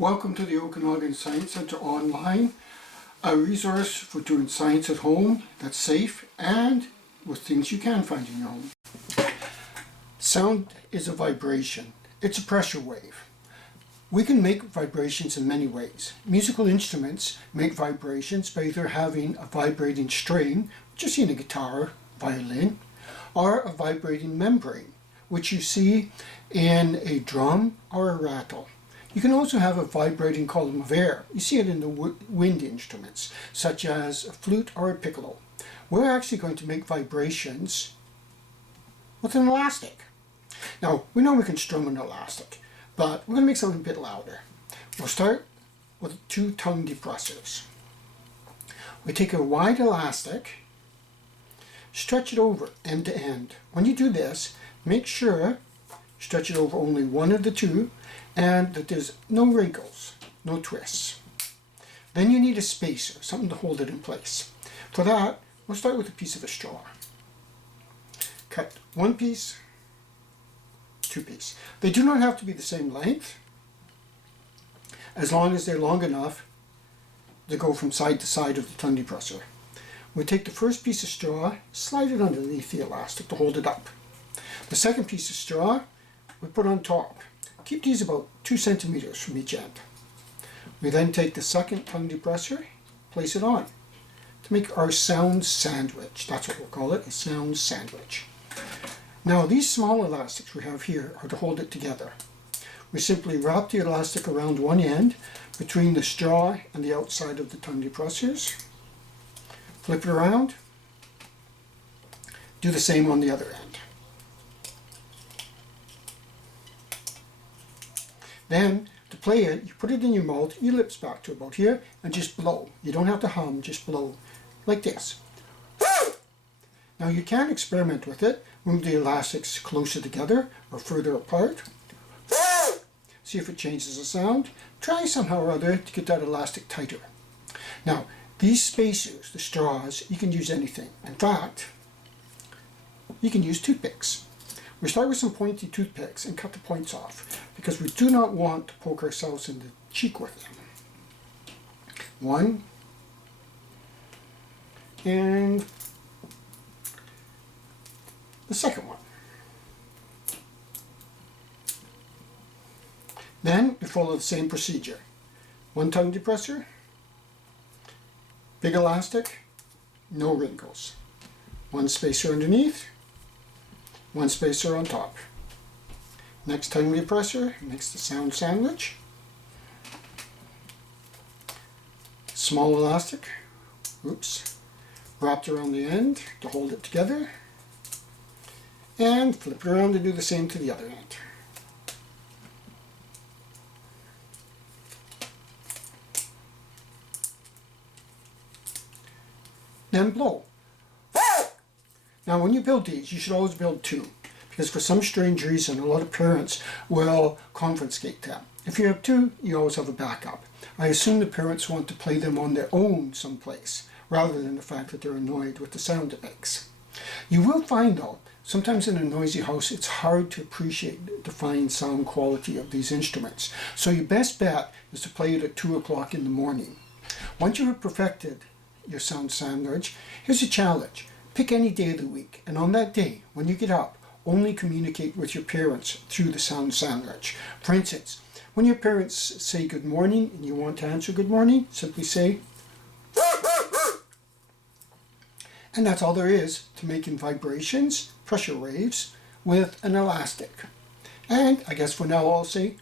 Welcome to the Okanagan Science Center Online, a resource for doing science at home that's safe and with things you can find in your home. Sound is a vibration. It's a pressure wave. We can make vibrations in many ways. Musical instruments make vibrations by either having a vibrating string, which you see in a guitar, violin, or a vibrating membrane, which you see in a drum or a rattle. You can also have a vibrating column of air. You see it in the wind instruments, such as a flute or a piccolo. We're actually going to make vibrations with an elastic. Now, we know we can strum an elastic, but we're going to make something a bit louder. We'll start with 2 tongue depressors. We take a wide elastic, stretch it over end to end. When you do this, make sure you stretch it over only one of the 2 and that there's no wrinkles, no twists. Then you need a spacer, something to hold it in place. For that, we'll start with a piece of a straw. Cut 1 piece, 2 pieces. They do not have to be the same length, as long as they're long enough to go from side to side of the tongue depressor. We take the first piece of straw, slide it underneath the elastic to hold it up. The second piece of straw we put on top. Keep these about 2 centimeters from each end. We then take the second tongue depressor, place it on to make our sound sandwich. That's what we'll call it, a sound sandwich. Now these small elastics we have here are to hold it together. We simply wrap the elastic around one end between the straw and the outside of the tongue depressors. Flip it around. Do the same on the other end. Then, to play it, you put it in your mouth, your lips back to about here, and just blow. You don't have to hum, just blow. Like this. Now you can experiment with it. Move the elastics closer together or further apart. See if it changes the sound. Try somehow or other to get that elastic tighter. Now, these spacers, the straws, you can use anything. In fact, you can use toothpicks. We start with some pointy toothpicks and cut the points off because we do not want to poke ourselves in the cheek with them. 1 and the second one. Then we follow the same procedure. 1 tongue depressor, big elastic, no wrinkles. 1 spacer underneath, 1 spacer on top. Next tongue depressor makes the sound sandwich. Small elastic, wrapped around the end to hold it together. And flip it around to do the same to the other end. Then blow. Now when you build these, you should always build 2, because for some strange reason a lot of parents will confiscate them. If you have 2, you always have a backup. I assume the parents want to play them on their own someplace, rather than the fact that they're annoyed with the sound it makes. You will find though, sometimes in a noisy house it's hard to appreciate the fine sound quality of these instruments. So your best bet is to play it at 2 o'clock in the morning. Once you have perfected your sound sandwich, here's a challenge. Pick any day of the week, and on that day, when you get up, only communicate with your parents through the sound sandwich. For instance, when your parents say good morning and you want to answer good morning, simply say and that's all there is to making vibrations, pressure waves, with an elastic. And I guess for now I'll say